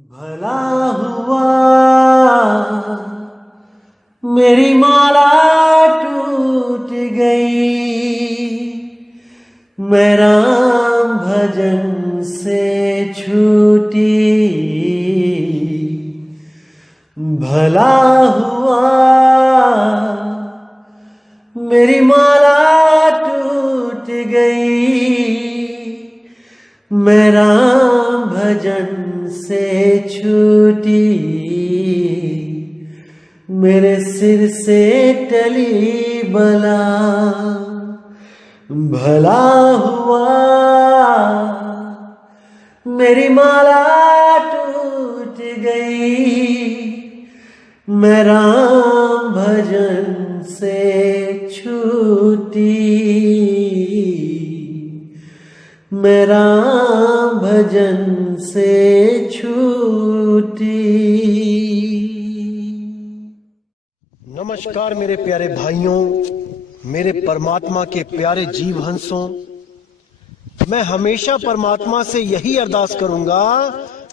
भला हुआ मेरी माला टूट गई, मैं राम भजन से छूटी। भला हुआ मेरी माला टूट गई, मैं राम भजन से छूटी। मेरे सिर से टली बला, भला हुआ मेरी माला टूट गई, मैं राम भजन से छूटी। मैं राम भजन से छूटी। नमस्कार मेरे प्यारे भाइयों, मेरे परमात्मा के प्यारे जीव हंसों। मैं हमेशा परमात्मा से यही अरदास करूंगा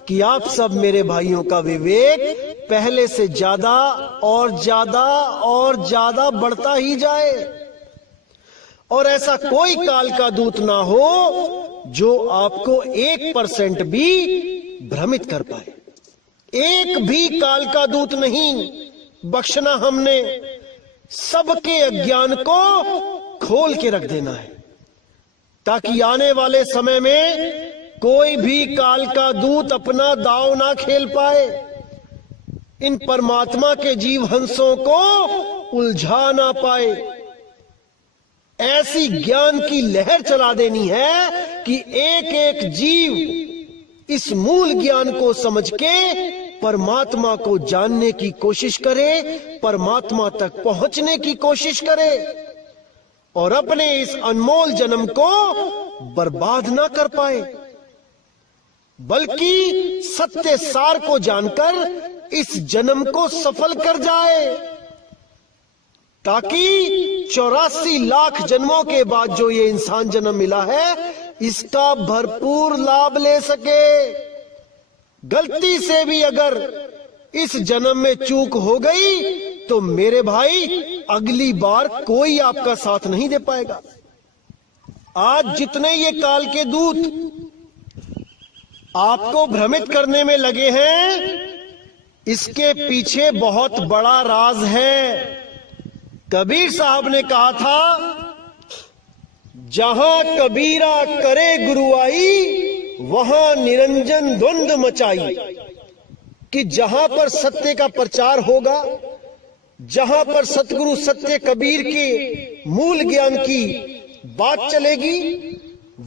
कि आप सब मेरे भाइयों का विवेक पहले से ज्यादा और ज्यादा और ज्यादा बढ़ता ही जाए, और ऐसा कोई काल का दूत ना हो जो आपको 1% भी भ्रमित कर पाए। एक भी काल का दूत नहीं बख्शना हमने, सबके अज्ञान को खोल के रख देना है, ताकि आने वाले समय में कोई भी काल का दूत अपना दांव ना खेल पाए, इन परमात्मा के जीव हंसों को उलझा ना पाए। ऐसी ज्ञान की लहर चला देनी है कि एक एक जीव इस मूल ज्ञान को समझ के परमात्मा को जानने की कोशिश करे, परमात्मा तक पहुंचने की कोशिश करे, और अपने इस अनमोल जन्म को बर्बाद ना कर पाए, बल्कि सत्य सार को जानकर इस जन्म को सफल कर जाए, ताकि 84 लाख जन्मों के बाद जो ये इंसान जन्म मिला है इसका भरपूर लाभ ले सके। गलती से भी अगर इस जन्म में चूक हो गई तो मेरे भाई अगली बार कोई आपका साथ नहीं दे पाएगा। आज जितने ये काल के दूत आपको भ्रमित करने में लगे हैं, इसके पीछे बहुत बड़ा राज है। कबीर साहब ने कहा था, जहां कबीरा करे गुरुआई वहां निरंजन द्वंद मचाई, कि जहां पर सत्य का प्रचार होगा, जहां पर सतगुरु सत्य कबीर के मूल ज्ञान की बात चलेगी,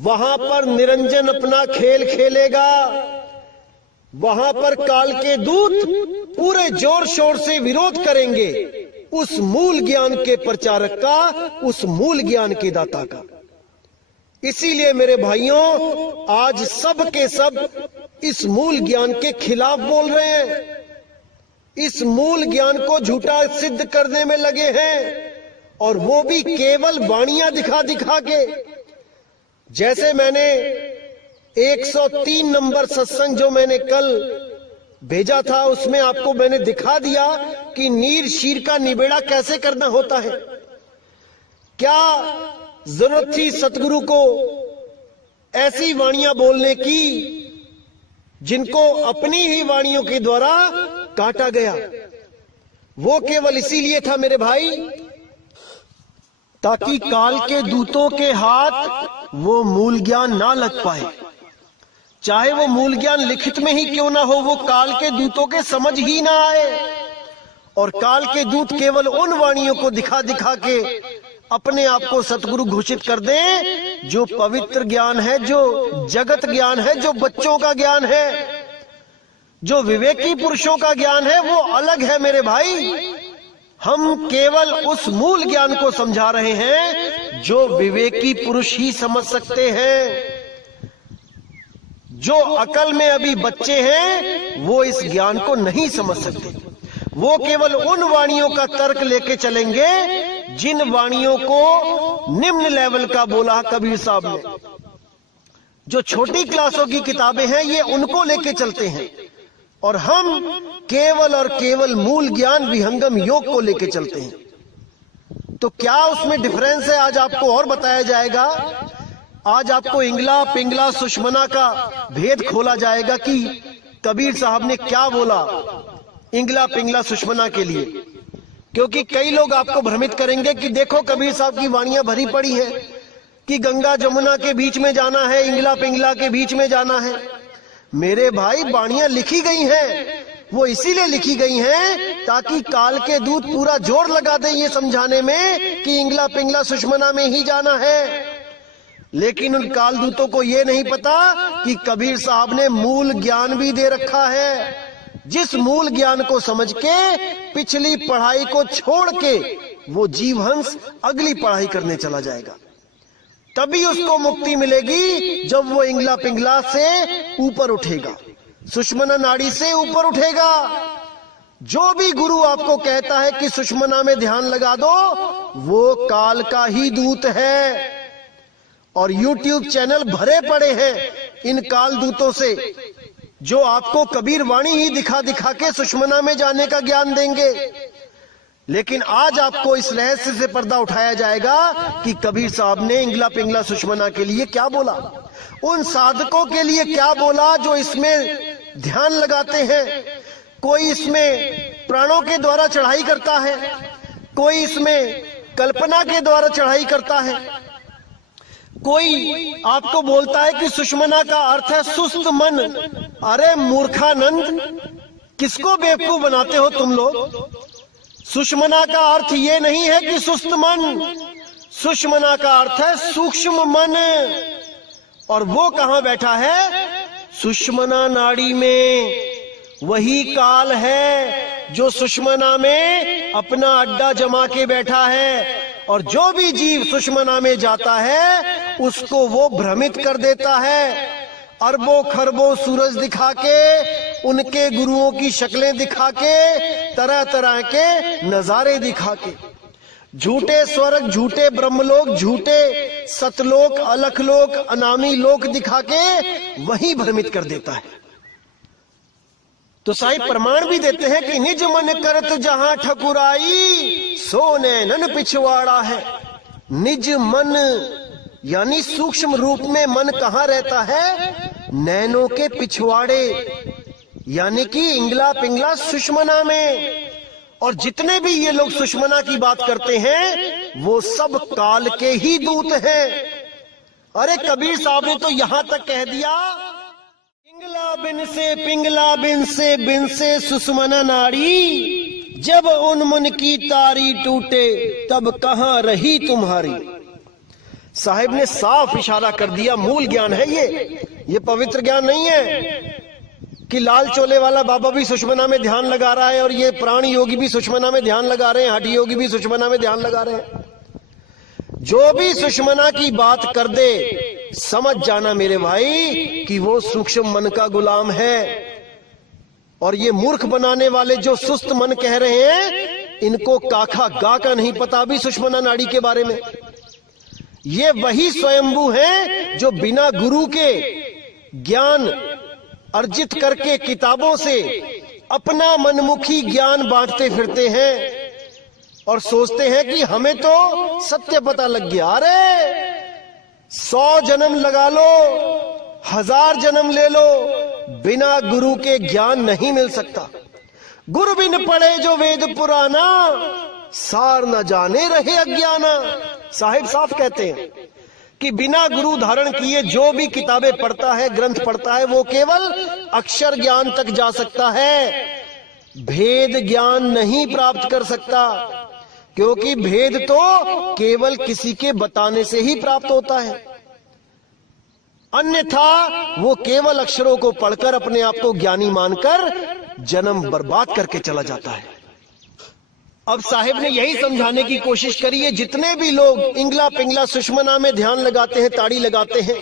वहां पर निरंजन अपना खेल खेलेगा। वहां पर काल के दूत पूरे जोर शोर से विरोध करेंगे उस मूल ज्ञान के प्रचारक का, उस मूल ज्ञान के दाता का। इसीलिए मेरे भाइयों, आज सब के सब इस मूल ज्ञान के खिलाफ बोल रहे हैं, इस मूल ज्ञान को झूठा सिद्ध करने में लगे हैं, और वो भी केवल वाणियां दिखा दिखा के। जैसे मैंने 103 नंबर सत्संग जो मैंने कल भेजा था, उसमें आपको मैंने दिखा दिया कि नीर शीर का निबेड़ा कैसे करना होता है। क्या जरूरत थी सतगुरु को ऐसी वाणियां बोलने की जिनको अपनी ही वाणियों के द्वारा काटा गया? वो केवल इसीलिए था मेरे भाई, ताकि काल के दूतों के हाथ वो मूल ज्ञान ना लग पाए। चाहे वो मूल ज्ञान लिखित में ही क्यों ना हो, वो काल के दूतों के समझ ही ना आए, और काल के दूत केवल उन वाणियों को दिखा दिखा के अपने आप को सतगुरु घोषित कर दें जो पवित्र ज्ञान है, जो जगत ज्ञान है, जो बच्चों का ज्ञान है, जो विवेकी पुरुषों का ज्ञान है, वो अलग है मेरे भाई। हम केवल उस मूल ज्ञान को समझा रहे हैं जो विवेकी पुरुष ही समझ सकते हैं। जो अकल में अभी बच्चे हैं वो इस ज्ञान को नहीं समझ सकते। वो केवल उन वाणियों का तर्क लेके चलेंगे जिन वाणियों को निम्न लेवल का बोला कबीर साहब ने। जो छोटी क्लासों की किताबें हैं ये उनको लेके चलते हैं, और हम केवल और केवल मूल ज्ञान विहंगम योग को लेके चलते हैं। तो क्या उसमें डिफरेंस है, आज आपको और बताया जाएगा। आज आपको इंगला पिंगला सुषमना का भेद खोला जाएगा कि कबीर साहब ने क्या बोला इंगला पिंगला सुषमना के लिए। क्योंकि कई लोग आपको भ्रमित करेंगे कि देखो कबीर साहब की वाणियां भरी पड़ी है कि गंगा जमुना के बीच में जाना है, इंगला पिंगला के बीच में जाना है। मेरे भाई, वाणियां लिखी गई हैं, वो इसीलिए लिखी गई हैं ताकि काल के दूत पूरा जोर लगा दें ये समझाने में कि इंगला पिंगला सुषमना में ही जाना है। लेकिन उन काल दूतों को ये नहीं पता कि कबीर साहब ने मूल ज्ञान भी दे रखा है, जिस मूल ज्ञान को समझ के पिछली पढ़ाई को छोड़ के वो जीवहंस अगली पढ़ाई करने चला जाएगा। तभी उसको मुक्ति मिलेगी जब वो इंगला पिंगला से ऊपर उठेगा, सुषमना नाड़ी से ऊपर उठेगा। जो भी गुरु आपको कहता है कि सुषमना में ध्यान लगा दो, वो काल का ही दूत है। और YouTube चैनल भरे पड़े हैं इन काल दूतों से, जो आपको कबीर वाणी ही दिखा दिखा के सुषमना में जाने का ज्ञान देंगे। लेकिन आज आपको इस रहस्य से पर्दा उठाया जाएगा कि कबीर साहब ने इंगला पिंगला सुषमना के लिए क्या बोला, उन साधकों के लिए क्या बोला जो इसमें ध्यान लगाते हैं। कोई इसमें प्राणों के द्वारा चढ़ाई करता है, कोई इसमें कल्पना के द्वारा चढ़ाई करता है, कोई आपको बोलता है कि सुषमना का अर्थ है सुस्त मन। अरे मूर्खानंद, किसको बेवकूफ बनाते हो तुम लोग। सुषमना का अर्थ ये नहीं है कि सुस्त मन, सुषमना का अर्थ है सूक्ष्म मन। और वो कहां बैठा है? सुषमना नाड़ी में। वही काल है जो सुषमना में अपना अड्डा जमा के बैठा है। और जो भी जीव सुषमना में जाता है उसको वो भ्रमित कर देता है, अरबों खरबों सूरज दिखा के, उनके गुरुओं की शक्लें दिखा के, तरह तरह के नजारे दिखा के, झूठे स्वर्ग, झूठे ब्रह्मलोक, झूठे सतलोक, अलखलोक, अनामी लोक दिखा के वही भ्रमित कर देता है। तो साहिब प्रमाण भी देते हैं कि निज मन करत जहां ठकुराई, सो नैनन पिछवाड़ा है। निज मन यानी सूक्ष्म रूप में मन कहां रहता है? नैनों के पिछवाड़े, यानी कि इंगला पिंगला सुषमना में। और जितने भी ये लोग सुषमना की बात करते हैं वो सब काल के ही दूत हैं। अरे कबीर साहब ने तो यहां तक कह दिया, पिंगला बिन से सुषमना नाड़ी, जब उन्मुन की तारी टूटे तब कहां रही तुम्हारी। साहिब ने साफ इशारा कर दिया, मूल ज्ञान है ये पवित्र ज्ञान नहीं है कि लाल चोले वाला बाबा भी सुषमना में ध्यान लगा रहा है और ये प्राण योगी भी सुषमना में ध्यान लगा रहे हैं, हठी योगी भी सुषमना में ध्यान लगा रहे हैं। जो भी सुषमना की बात कर दे, समझ जाना मेरे भाई कि वो सूक्ष्म मन का गुलाम है। और ये मूर्ख बनाने वाले जो सुस्त मन कह रहे हैं, इनको काखा गा का नहीं पता भी सुषमना नाड़ी के बारे में। ये वही स्वयंभू हैं जो बिना गुरु के ज्ञान अर्जित करके किताबों से अपना मनमुखी ज्ञान बांटते फिरते हैं और सोचते हैं कि हमें तो सत्य पता लग गया। अरे 100 जन्म लगा लो, 1000 जन्म ले लो, बिना गुरु के ज्ञान नहीं मिल सकता। गुरु बिन पढ़े जो वेद पुराना, सार न जाने रहे अज्ञाना। साहिब साफ कहते हैं कि बिना गुरु धारण किए जो भी किताबें पढ़ता है, ग्रंथ पढ़ता है, वो केवल अक्षर ज्ञान तक जा सकता है, भेद ज्ञान नहीं प्राप्त कर सकता। क्योंकि भेद तो केवल किसी के बताने से ही प्राप्त होता है, अन्यथा वो केवल अक्षरों को पढ़कर अपने आप को ज्ञानी मानकर जन्म बर्बाद करके चला जाता है। अब साहिब ने यही समझाने की कोशिश करी है, जितने भी लोग इंगला पिंगला सुषमना में ध्यान लगाते हैं, ताड़ी लगाते हैं,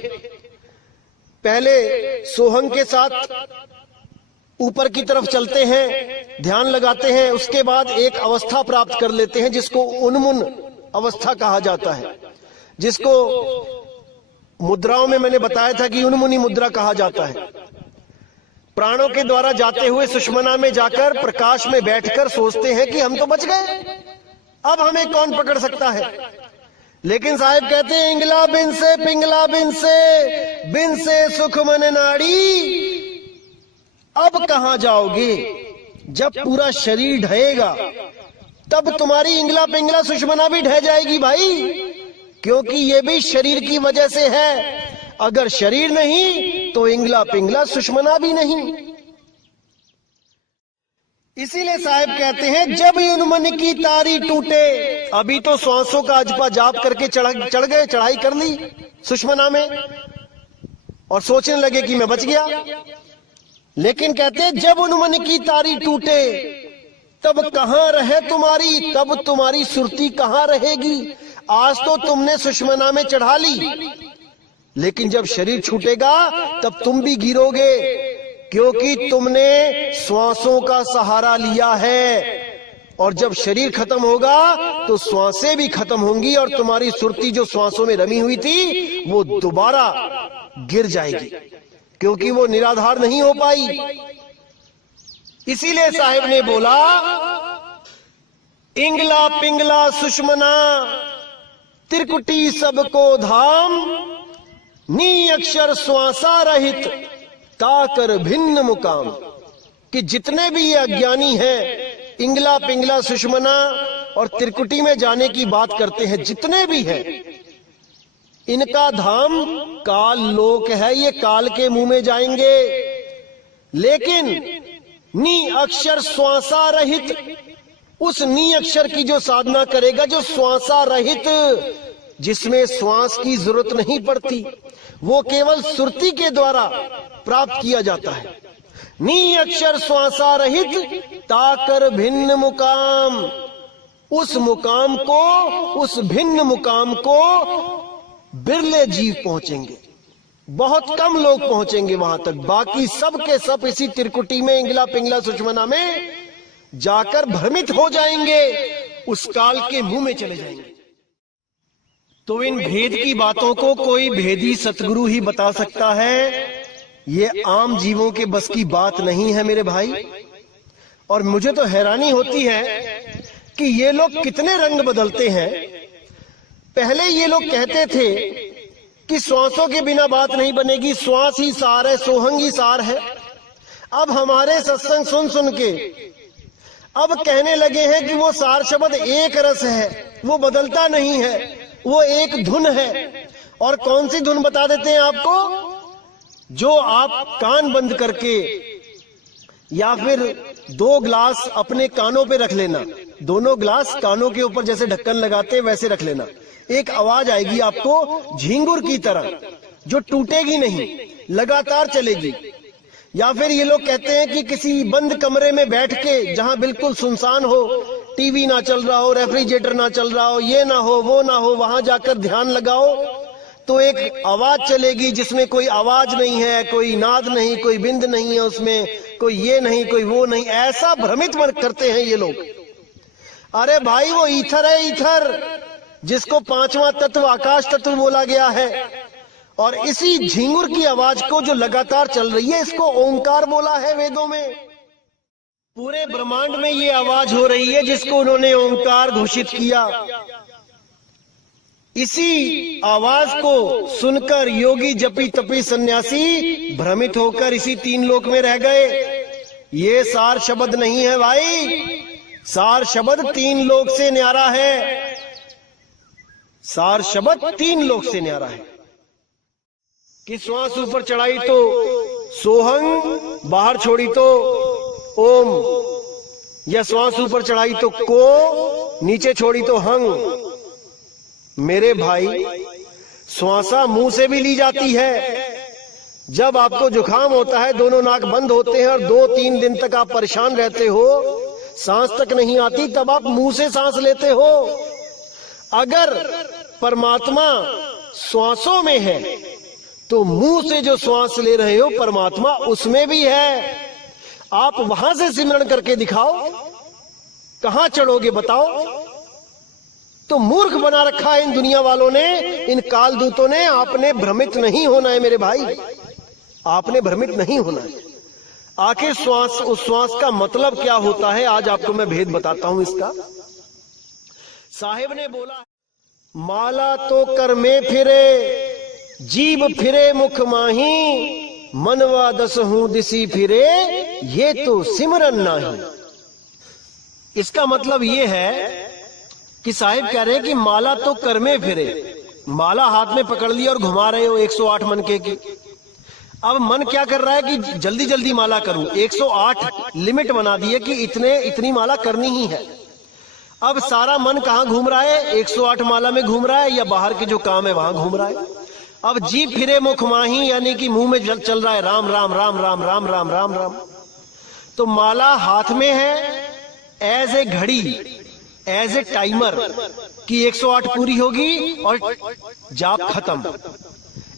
पहले सोहंग के साथ ऊपर की तरफ चलते हैं, ध्यान लगाते हैं, उसके बाद एक अवस्था प्राप्त कर लेते हैं जिसको उन्मुन अवस्था कहा जाता है, जिसको मुद्राओं में मैंने बताया था कि उन्मुनी मुद्रा कहा जाता है। प्राणों के द्वारा जाते हुए सुषमना में जाकर प्रकाश में बैठकर सोचते हैं कि हम तो बच गए, अब हमें कौन पकड़ सकता है। लेकिन साहिब कहते हैं इंगला बिन से पिंगला बिन से सुख मन नाड़ी। अब कहां जाओगे? जब पूरा शरीर ढहेगा तब तुम्हारी इंगला पिंगला सुषमना भी ढह जाएगी भाई, क्योंकि ये भी शरीर की वजह से है। अगर शरीर नहीं तो इंगला पिंगला सुषमना भी नहीं। इसीलिए साहिब कहते हैं जब यूं मन की तारी टूटे। अभी तो श्वासों का अजपा जाप करके चढ़ गए, चढ़ाई कर ली सुषमना में और सोचने लगे कि मैं बच गया। लेकिन कहते हैं जब उन मन की तारी टूटे तब कहां रहे तुम्हारी, तब तुम्हारी सुरती कहां रहेगी। आज तो तुमने सुषमना में चढ़ा ली, लेकिन जब शरीर छूटेगा तब तुम भी गिरोगे, क्योंकि तुमने श्वासों का सहारा लिया है। और जब शरीर खत्म होगा तो श्वासें भी खत्म होंगी और तुम्हारी सुरती जो श्वासों में रमी हुई थी वो दोबारा गिर जाएगी, क्योंकि वो निराधार नहीं हो पाई। इसीलिए साहिब ने बोला इंगला पिंगला सुषमना त्रिकुटी सबको धाम, नी अक्षर श्वासा रहित ताकर भिन्न मुकाम। कि जितने भी ये अज्ञानी हैं इंगला पिंगला सुषमना और त्रिकुटी में जाने की बात करते हैं, जितने भी हैं, इनका धाम काल लोक है, ये काल के मुंह में जाएंगे। लेकिन नी अक्षर श्वासा रहित, उस नी अक्षर की जो साधना करेगा, जो श्वासा रहित, जिसमें श्वास की जरूरत नहीं पड़ती, वो केवल सुरती के द्वारा प्राप्त किया जाता है। नी अक्षर श्वासा रहित ताकर भिन्न मुकाम, उस मुकाम को, उस भिन्न मुकाम को बिरले जीव पहुंचेंगे, बहुत कम लोग पहुंचेंगे वहां तक। बाकी सब के सब इसी त्रिकुटी में इंगला पिंगला सुषमना में जाकर भ्रमित हो जाएंगे, उस काल के मुंह में चले जाएंगे। तो इन भेद की बातों को कोई भेदी सतगुरु ही बता सकता है, ये आम जीवों के बस की बात नहीं है मेरे भाई। और मुझे तो हैरानी होती है कि ये लोग कितने रंग बदलते हैं। पहले ये लोग कहते थे कि श्वासों के बिना बात नहीं बनेगी, श्वास ही सार है, सोहंग ही सार है। अब हमारे सत्संग सुन सुन के अब कहने लगे हैं कि वो सार शब्द एक रस है, वो बदलता नहीं है, वो एक धुन है। और कौन सी धुन बता देते हैं आपको? जो आप कान बंद करके या फिर 2 ग्लास अपने कानों पे रख लेना, दोनों ग्लास कानों के ऊपर जैसे ढक्कन लगाते हैं वैसे रख लेना, एक आवाज आएगी आपको झींगुर की तरह, जो टूटेगी नहीं, लगातार चलेगी। या फिर ये लोग कहते हैं कि किसी बंद कमरे में बैठ के, जहां बिल्कुल सुनसान हो, टीवी ना चल रहा हो, रेफ्रिजरेटर ना चल रहा हो, ये ना हो वो ना हो, वहां जाकर ध्यान लगाओ तो एक आवाज चलेगी जिसमें कोई आवाज नहीं है, कोई नाद नहीं, कोई बिंद नहीं है उसमें, कोई ये नहीं कोई वो नहीं। ऐसा भ्रमित करते हैं ये लोग। अरे भाई वो ईथर है, ईथर, जिसको 5वां तत्व आकाश तत्व बोला गया है। और इसी झिंगुर की आवाज को जो लगातार चल रही है, इसको ओंकार बोला है वेदों में। पूरे ब्रह्मांड में ये आवाज हो रही है जिसको उन्होंने ओंकार घोषित किया। इसी आवाज को सुनकर योगी जपी तपी सन्यासी भ्रमित होकर इसी 3 लोक में रह गए। ये सार शब्द नहीं है भाई, सार शब्द 3 लोक से न्यारा है, सार शब्द 3 लोक से न्यारा है। कि श्वास ऊपर चढ़ाई तो सोहंग, बाहर छोड़ी तो ओम, या श्वास ऊपर चढ़ाई तो को, नीचे छोड़ी तो हंग। मेरे भाई श्वासा मुंह से भी ली जाती है। जब आपको जुकाम होता है, दोनों नाक बंद होते हैं और 2-3 दिन तक आप परेशान रहते हो, सांस तक नहीं आती, तब आप मुंह से सांस लेते हो। अगर परमात्मा श्वासों में है तो मुंह से जो श्वास ले रहे हो परमात्मा उसमें भी है। आप वहां से सिमरण करके दिखाओ, कहां चढ़ोगे बताओ। तो मूर्ख बना रखा है इन दुनिया वालों ने, इन कालदूतों ने। आपने भ्रमित नहीं होना है मेरे भाई, आपने भ्रमित नहीं होना है। आखिर श्वास, उस श्वास का मतलब क्या होता है, आज आपको मैं भेद बताता हूं इसका। साहिब ने बोला, माला तो कर में फिरे, जीभ फिरे मुख माही, मनवा दस हूं दिसी फिरे, ये तो सिमरन नाही। इसका मतलब ये है कि साहिब कह रहे हैं कि माला तो कर में फिरे, माला हाथ में पकड़ ली और घुमा रहे हो 108 मनके की। अब मन क्या कर रहा है कि जल्दी जल्दी माला करूं, 108 लिमिट बना दी है कि इतनी माला करनी ही है। अब सारा मन कहां घूम रहा है, 108 माला में घूम रहा है या बाहर के जो काम है वहां घूम रहा है। अब जीभ फिरे मुख माही, यानी कि मुंह में चल रहा है राम राम राम राम राम राम राम राम। तो माला हाथ में है एज ए घड़ी, एज ए टाइमर कि 108 पूरी होगी और जाप खत्म।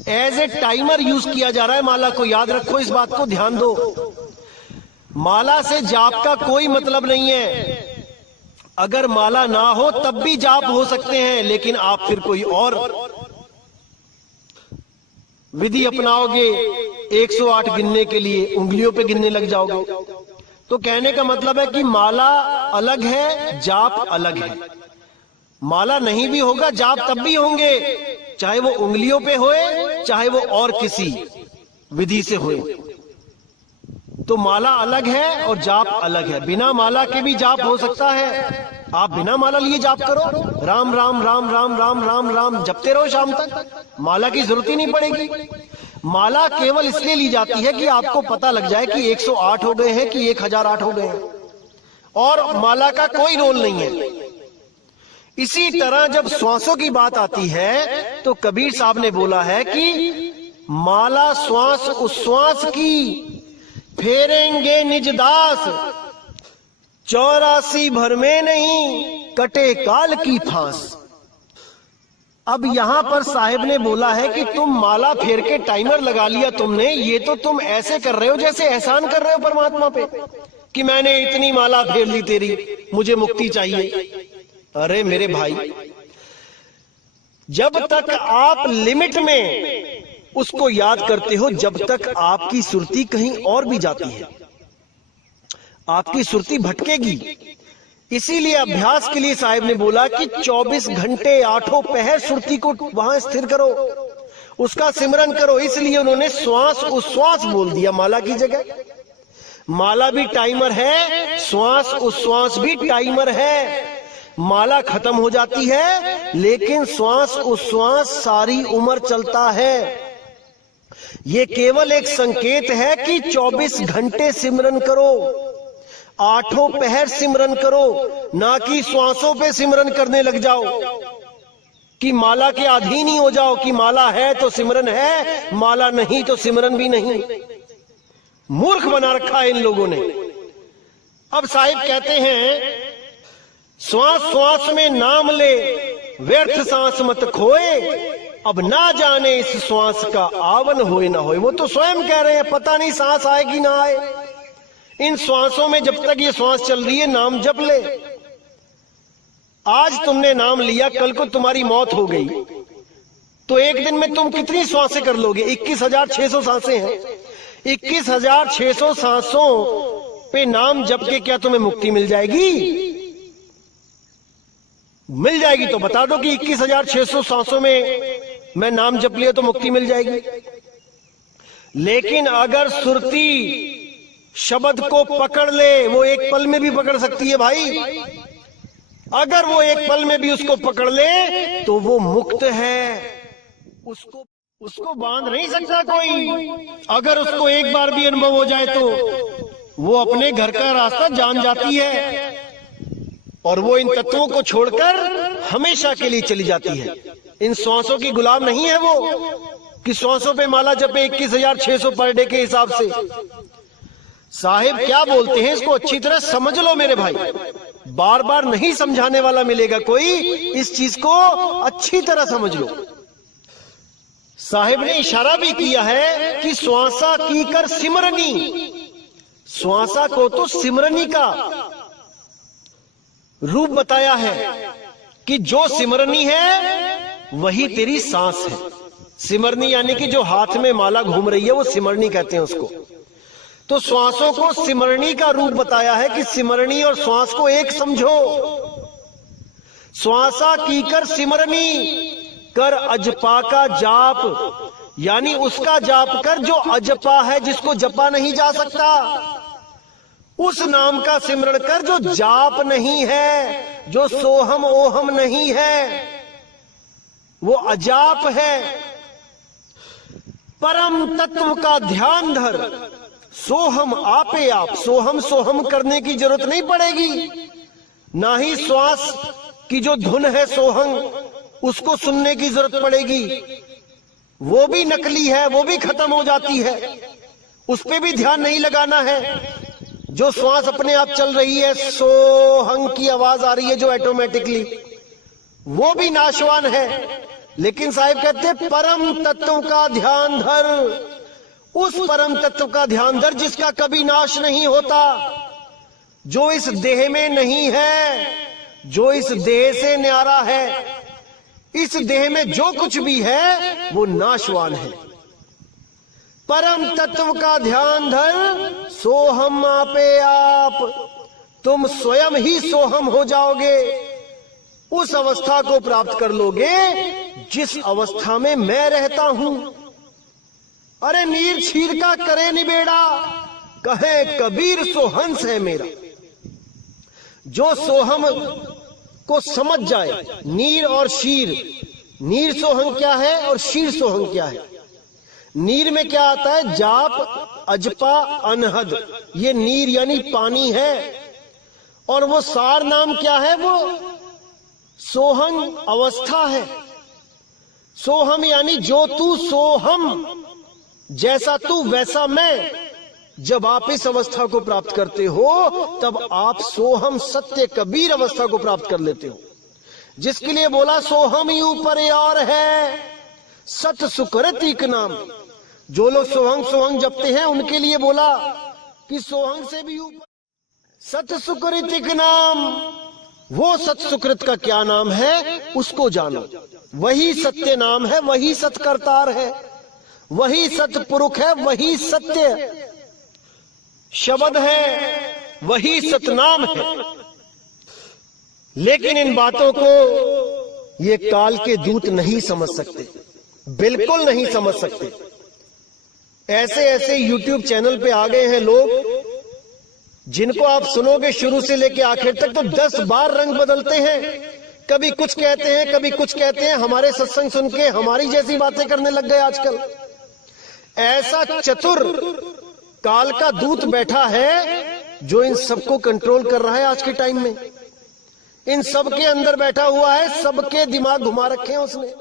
एज ए टाइमर यूज किया जा रहा है माला को, याद रखो, इस बात को ध्यान दो। माला से जाप का कोई मतलब नहीं है। अगर माला ना हो तब भी जाप हो सकते हैं, लेकिन आप फिर कोई और विधि अपनाओगे 108 गिनने के लिए, उंगलियों पे गिनने लग जाओगे। तो कहने का मतलब है कि माला अलग है, जाप अलग है। माला नहीं भी होगा, जाप तब भी होंगे, चाहे वो उंगलियों पे होए, चाहे वो और किसी विधि से होए। तो माला अलग है और जाप अलग है। बिना माला के भी जाप हो सकता है। आप बिना माला लिए जाप करो, राम राम राम राम राम राम राम जपते रहो शाम तक, माला की जरूरत ही नहीं पड़ेगी। माला केवल इसलिए ली जाती है कि आपको पता लग जाए कि 108 हो गए हैं कि 1008 हो गए हैं, और माला का कोई रोल नहीं है। इसी तरह जब श्वासों की बात आती है तो कबीर साहब ने बोला है कि माला श्वास उश्वास की, फेरेंगे निज दास, 84 भर में नहीं कटे काल की फांस। अब यहां पर साहिब ने बोला है कि तुम माला फेर के टाइमर लगा लिया तुमने, ये तो तुम ऐसे कर रहे हो जैसे एहसान कर रहे हो परमात्मा पे कि मैंने इतनी माला फेर ली तेरी, मुझे मुक्ति चाहिए। अरे मेरे भाई, जब तक आप लिमिट में उसको याद करते हो, जब तक आपकी सुरती कहीं और भी जाती है, आपकी सुरती भटकेगी। इसीलिए अभ्यास के लिए साहिब ने बोला कि 24 घंटे 8 पहर सुरती को वहां स्थिर करो, उसका सिमरन करो। इसलिए उन्होंने श्वास उश्वास बोल दिया माला की जगह। माला भी टाइमर है, श्वास उश्वास भी टाइमर है। माला खत्म हो जाती है लेकिन श्वास उश्वास सारी उम्र चलता है। ये केवल एक संकेत है कि 24 घंटे सिमरन करो, 8 पहर सिमरन करो, ना कि श्वासों पे सिमरन करने लग जाओ कि माला के अधीन ही हो जाओ कि माला है तो सिमरन है, माला नहीं तो सिमरन भी नहीं। मूर्ख बना रखा है इन लोगों ने। अब साहिब कहते हैं, श्वास श्वास में नाम ले, व्यर्थ सांस मत खोए, अब ना जाने इस श्वास का आवन होए ना होए। वो तो स्वयं कह रहे हैं, पता नहीं सांस आएगी ना आए। इन श्वासों में जब तक ये श्वास चल रही है नाम जप ले। आज तुमने नाम लिया, कल को तुम्हारी मौत हो गई तो एक दिन में तुम कितनी श्वासें कर लोगे? 21,600 सांसें हैं। 21,600 सांसों पे नाम जप के क्या तुम्हें मुक्ति मिल जाएगी? मिल जाएगी तो बता दो कि 21,600 सांसों में मैं नाम जप लिया तो मुक्ति मिल जाएगी। लेकिन अगर सुरती शब्द को पकड़ ले, वो एक पल में भी पकड़ सकती है भाई। अगर वो एक पल में भी उसको पकड़ ले तो वो मुक्त है, उसको बांध नहीं सकता कोई। अगर उसको एक बार भी अनुभव हो जाए तो वो अपने घर का रास्ता जान जाती है और वो इन तत्वों को छोड़कर हमेशा के लिए चली जाती है। इन श्वासों की गुलाम नहीं है वो कि श्वासों पे माला जपे 21,600 पर डे के हिसाब से। साहिब क्या बोलते हैं, इसको अच्छी तरह समझ लो मेरे भाई। बार बार नहीं समझाने वाला मिलेगा कोई, इस चीज को अच्छी तरह समझ लो। साहिब ने इशारा भी किया है कि श्वासा की कर सिमरनी, श्वासा को तो सिमरनी का रूप बताया है कि जो सिमरनी है वही तेरी सांस है। सिमरनी यानी कि जो हाथ में माला घूम रही है वो सिमरनी कहते हैं उसको। तो श्वासों को सिमरणी का रूप बताया है कि सिमरणी और श्वास को एक समझो। श्वासा कीकर सिमरणी, कर अजपा का जाप, यानी उसका जाप कर जो अजपा है, जिसको जपा नहीं जा सकता। उस नाम का सिमरण कर जो जाप नहीं है, जो सोहम ओहम नहीं है, वो अजाप है। परम तत्व का ध्यान धर, सोहम आपे आप। सोहम सोहम करने की जरूरत नहीं पड़ेगी, ना ही श्वास की जो धुन है सोहम, उसको सुनने की जरूरत पड़ेगी। वो भी नकली है, वो भी खत्म हो जाती है, उस पे भी ध्यान नहीं लगाना है। जो श्वास अपने आप चल रही है, सोहंग की आवाज आ रही है जो ऑटोमेटिकली, वो भी नाशवान है। लेकिन साहिब कहते हैं परम तत्व का ध्यान धर, उस परम तत्व का ध्यान धर जिसका कभी नाश नहीं होता, जो इस देह में नहीं है, जो इस देह से न्यारा है। इस देह में जो कुछ भी है वो नाशवान है। परम तत्व का ध्यान धर, सोहम आपे आप। तुम स्वयं ही सोहम हो जाओगे, उस अवस्था को प्राप्त कर लोगे जिस अवस्था में मैं रहता हूं। अरे नीर छीर का करे निबेड़ा, कहे कबीर सोहंस है मेरा। जो सोहम को समझ जाए, नीर और शीर, नीर सोहंग क्या है और शीर सोहंग क्या है। नीर में क्या आता है, जाप अजपा अनहद, ये नीर यानी पानी है। और वो सार नाम क्या है, वो सोहंग अवस्था है। सोहम यानी जो तू सोहम, जैसा तू वैसा मैं। जब आप इस अवस्था को प्राप्त करते हो तब आप सोहम सत्य कबीर अवस्था को प्राप्त कर लेते हो, जिसके लिए बोला सोहम ही ऊपर और है, सत सुकृतिक नाम। जो लोग सोहंग सोहंग जपते हैं उनके लिए बोला कि सोहंग से भी ऊपर सत सुकृतिक नाम। वो सत सुकृत का क्या नाम है उसको जानो, वही सत्य नाम है, वही सत्कर्तार है, वही सतपुरुष है, वही सत्य शब्द है, वही सतनाम है। लेकिन इन बातों को ये काल के दूत नहीं समझ सकते, बिल्कुल नहीं समझ सकते। ऐसे ऐसे YouTube चैनल पे आ गए हैं लोग, जिनको आप सुनोगे शुरू से लेके आखिर तक तो 10 बार रंग बदलते हैं। कभी कुछ कहते हैं, कभी कुछ कहते हैं। हमारे सत्संग सुन के हमारी जैसी बातें करने लग गए आजकल। ऐसा चतुर काल का दूत बैठा है जो इन सबको कंट्रोल कर रहा है आज के टाइम में। इन सबके अंदर बैठा हुआ है, सबके दिमाग घुमा रखे हैं उसने।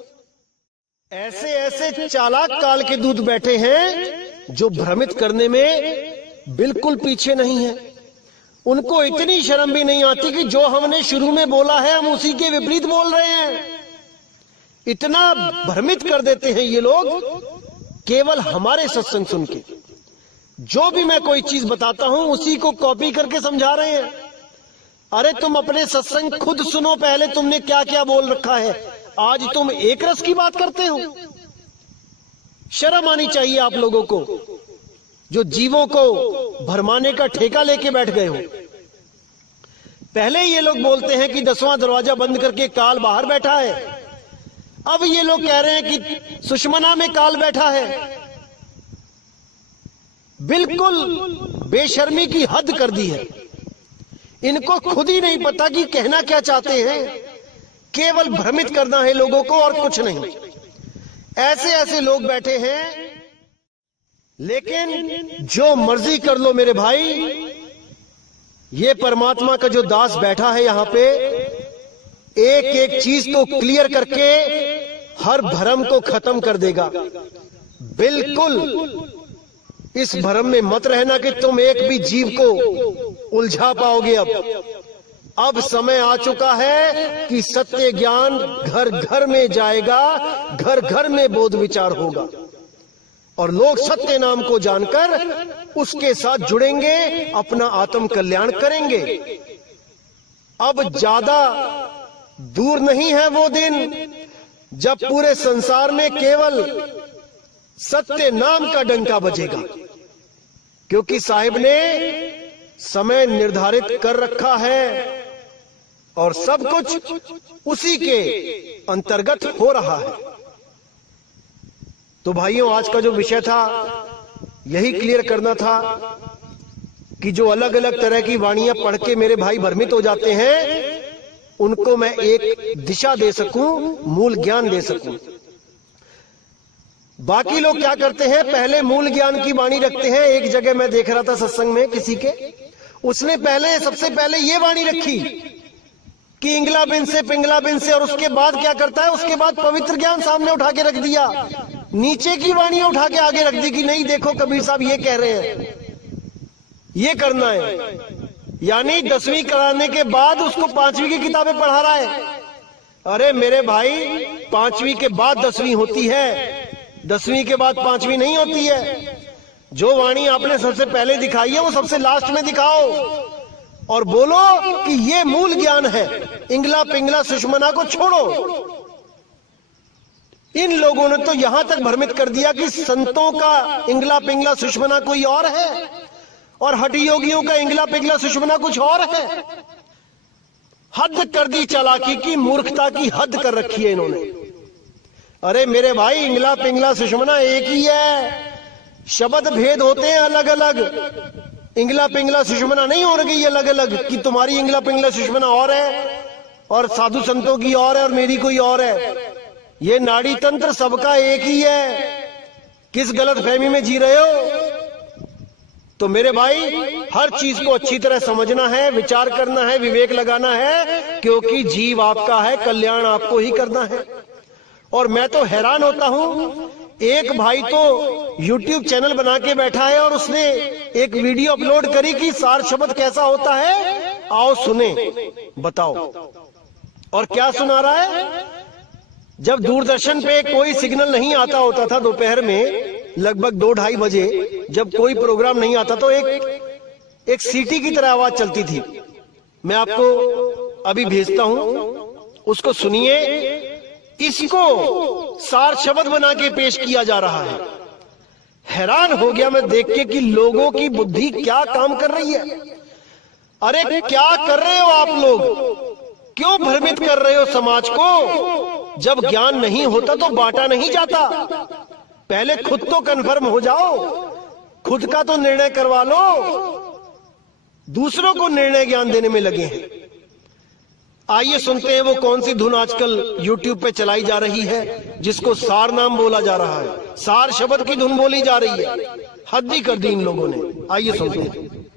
ऐसे ऐसे चालाक काल के दूत बैठे हैं जो भ्रमित करने में बिल्कुल पीछे नहीं है। उनको इतनी शर्म भी नहीं आती कि जो हमने शुरू में बोला है हम उसी के विपरीत बोल रहे हैं। इतना भ्रमित कर देते हैं ये लोग केवल हमारे सत्संग सुन के। जो भी मैं कोई चीज बताता हूं उसी को कॉपी करके समझा रहे हैं। अरे तुम अपने सत्संग खुद सुनो, पहले तुमने क्या क्या बोल रखा है। आज तुम एक रस की बात करते हो। शर्म आनी चाहिए आप लोगों को जो जीवों को भरमाने का ठेका लेके बैठ गए हो। पहले ये लोग बोलते हैं कि 10वां दरवाजा बंद करके काल बाहर बैठा है। अब ये लोग कह रहे हैं कि सुषमना में काल बैठा है। बिल्कुल बेशर्मी की हद कर दी है। इनको खुद ही नहीं पता कि कहना क्या चाहते हैं, केवल भ्रमित करना है लोगों को और कुछ नहीं। ऐसे ऐसे लोग बैठे हैं। लेकिन जो मर्जी कर लो मेरे भाई, ये परमात्मा का जो दास बैठा है यहां पे, एक एक चीज को क्लियर करके हर भ्रम को खत्म कर देगा। बिल्कुल इस भ्रम में मत रहना कि तुम एक भी जीव को उलझा पाओगे। अब समय आ चुका है कि सत्य ज्ञान घर घर में जाएगा, घर घर में बोध विचार होगा और लोग सत्य नाम को जानकर उसके साथ जुड़ेंगे, अपना आत्म कल्याण करेंगे। अब ज्यादा दूर नहीं है वो दिन जब पूरे संसार में केवल सत्य नाम का डंका बजेगा। क्योंकि साहिब ने समय निर्धारित कर रखा है और सब कुछ उसी के अंतर्गत हो रहा है। तो भाइयों, आज का जो विषय था यही क्लियर करना था कि जो अलग अलग तरह की वाणियां पढ़ के मेरे भाई भ्रमित हो जाते हैं, उनको मैं एक दिशा दे सकूं, मूल ज्ञान दे सकूं। बाकी लोग क्या करते हैं, पहले मूल ज्ञान की वाणी रखते हैं। एक जगह मैं देख रहा था सत्संग में किसी के, उसने सबसे पहले ये वाणी रखी कि इंगला बिन से पिंगला बिन से, और उसके बाद क्या करता है, उसके बाद पवित्र ज्ञान सामने उठा के रख दिया, नीचे की वाणी उठा के आगे रख दी कि नहीं देखो कबीर साहब ये कह रहे हैं, ये करना है। यानी 10वीं कराने के बाद उसको 5वीं की किताबें पढ़ा रहा है। अरे मेरे भाई, 5वीं के बाद 10वीं होती है, 10वीं के बाद 5वीं नहीं होती है। जो वाणी आपने सबसे पहले दिखाई है वो सबसे लास्ट में दिखाओ और बोलो कि ये मूल ज्ञान है। इंगला पिंगला सुषमना को छोड़ो। इन लोगों ने तो यहां तक भ्रमित कर दिया कि संतों का इंगला पिंगला सुषमना कोई और है और हठी योगियों का इंगला पिंगला सुषमना कुछ और है। हद कर दी चालाकी की, मूर्खता की हद कर रखी है इन्होंने। अरे मेरे भाई, इंगला पिंगला सुषमना एक ही है, शब्द भेद होते हैं अलग अलग। इंगला पिंगला सुषमना नहीं हो रही अलग अलग कि तुम्हारी इंगला पिंगला सुषमना और है और साधु संतों की और है और मेरी कोई और है। ये नाड़ी तंत्र सबका एक ही है। किस गलत फहमी में जी रहे हो? तो मेरे भाई, हर चीज को अच्छी तरह समझना है, विचार करना है, विवेक लगाना है, क्योंकि जीव आपका है, कल्याण आपको ही करना है। और मैं तो हैरान होता हूं, एक भाई तो YouTube चैनल बना के बैठा है और उसने एक वीडियो अपलोड करी कि सार शब्द कैसा होता है, आओ सुने, बताओ। और क्या सुना रहा है? जब दूरदर्शन पे कोई सिग्नल नहीं आता होता था दोपहर में लगभग 2-2:30 बजे, जब कोई प्रोग्राम नहीं आता तो एक सीटी की तरह आवाज चलती थी। मैं आपको अभी भेजता हूं, उसको सुनिए। इसको सार शब्द बना के पेश किया जा रहा है। हैरान हो गया मैं देख के कि लोगों की बुद्धि क्या काम कर रही है। अरे क्या कर रहे हो आप लोग? क्यों भ्रमित कर रहे हो समाज को? जब ज्ञान नहीं होता तो बांटा नहीं जाता। पहले खुद तो कन्फर्म हो जाओ, खुद का तो निर्णय करवा लो। दूसरों को निर्णय ज्ञान देने में लगे हैं। आइए सुनते हैं वो कौन सी धुन आजकल YouTube पे चलाई जा रही है, जिसको सार नाम बोला जा रहा है। सार शब्द की धुन बोली जा रही है। हद ही कर दी इन लोगों ने। आइए सुनते हैं।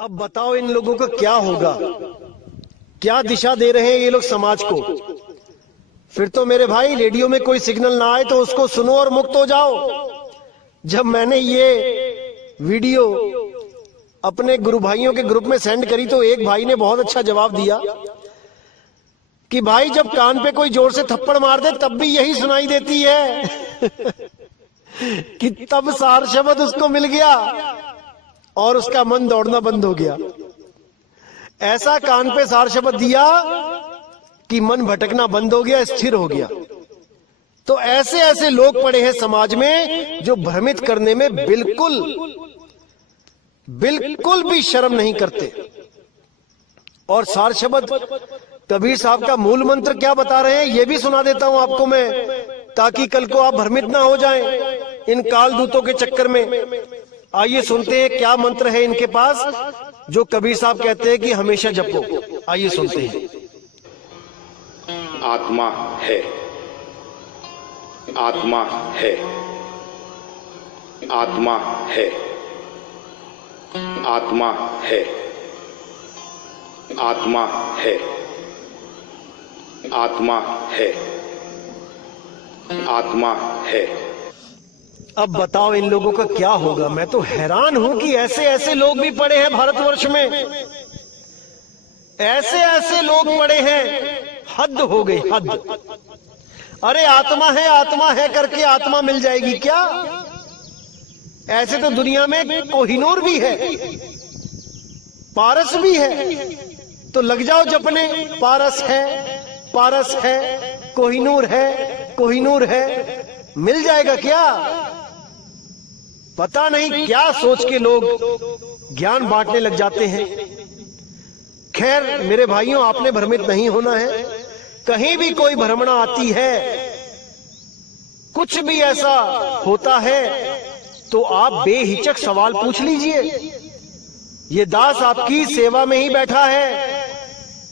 अब बताओ इन लोगों का क्या होगा? क्या दिशा दे रहे हैं ये लोग समाज को? फिर तो मेरे भाई, रेडियो में कोई सिग्नल ना आए तो उसको सुनो और मुक्त हो जाओ। जब मैंने ये वीडियो अपने गुरु भाइयों के ग्रुप में सेंड करी तो एक भाई ने बहुत अच्छा जवाब दिया कि भाई, जब कान पे कोई जोर से थप्पड़ मार दे तब भी यही सुनाई देती है कि तब सार शब्द उसको मिल गया और उसका मन दौड़ना बंद हो गया। ऐसा कान पे सार शब्द दिया कि मन भटकना बंद हो गया, स्थिर हो गया। तो ऐसे ऐसे लोग पड़े हैं समाज में जो भ्रमित करने में बिल्कुल भी शर्म नहीं करते। और सार शब्द कबीर साहब का मूल मंत्र क्या बता रहे हैं ये भी सुना देता हूं आपको मैं, ताकि कल को आप भ्रमित ना हो जाएं इन काल दूतों के चक्कर में। आइए सुनते हैं क्या मंत्र है इनके पास जो कबीर साहब कहते हैं कि हमेशा जपो। आइए सुनते हैं। आत्मा है, आत्मा है, आत्मा है, आत्मा है, आत्मा है, आत्मा है, आत्मा है। अब बताओ इन लोगों का क्या होगा? मैं तो हैरान हूं कि ऐसे ऐसे लोग भी पड़े हैं भारतवर्ष में। ऐसे ऐसे लोग पड़े हैं, हद हो गई, हद। अरे आत्मा है करके आत्मा मिल जाएगी क्या? ऐसे तो दुनिया में कोहिनूर भी है, पारस भी है, तो लग जाओ जपने। पारस है, कोहिनूर है, मिल जाएगा क्या? पता नहीं क्या सोच के लोग ज्ञान बांटने लग जाते हैं। खैर मेरे भाइयों, आपने भ्रमित नहीं होना है। कहीं भी कोई भ्रमणा आती है, कुछ भी ऐसा होता है, तो आप बेहिचक सवाल पूछ लीजिए। ये दास आपकी सेवा में ही बैठा है,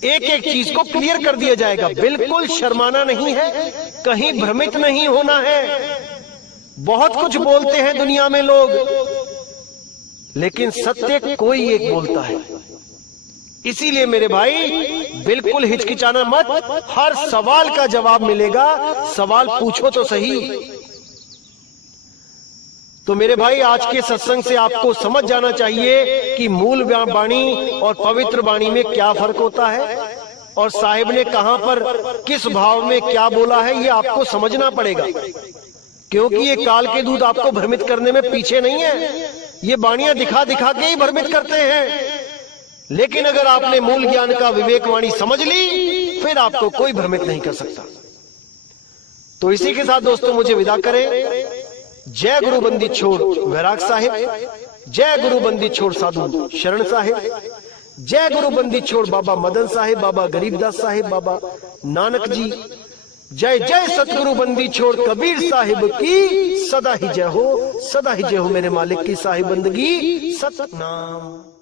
एक एक चीज को क्लियर कर दिया जाएगा। बिल्कुल शर्माना नहीं है, कहीं भ्रमित नहीं होना है। बहुत कुछ बोलते हैं दुनिया में लोग, लेकिन सत्य कोई एक बोलता है। इसीलिए मेरे भाई, बिल्कुल हिचकिचाना मत, हर सवाल का जवाब मिलेगा। सवाल पूछो तो सही। तो मेरे भाई, आज के सत्संग से आपको समझ जाना चाहिए कि मूल वाणी और पवित्र वाणी में क्या फर्क होता है, और साहिब ने कहां पर किस भाव में क्या बोला है, ये आपको समझना पड़ेगा। क्योंकि ये काल के दूत आपको भ्रमित करने में पीछे नहीं है। ये वाणियां दिखा दिखा के ही भ्रमित करते हैं। लेकिन अगर आपने मूल ज्ञान का विवेक वाणी समझ ली, फिर आपको कोई भ्रमित नहीं कर सकता। तो इसी के साथ दोस्तों मुझे विदा करें। जय गुरु बंदी छोड़ वैराग साहिब, जय गुरु बंदी छोड़ साधु शरण साहिब, जय गुरु बंदी छोड़ बाबा मदन साहिब, बाबा गरीबदास साहिब, बाबा नानक जी। जय जय सतगुरु बंदी छोड़ कबीर साहिब की सदा ही जय हो, सदा ही जय हो मेरे मालिक की साहिब बंदगी सतनाम।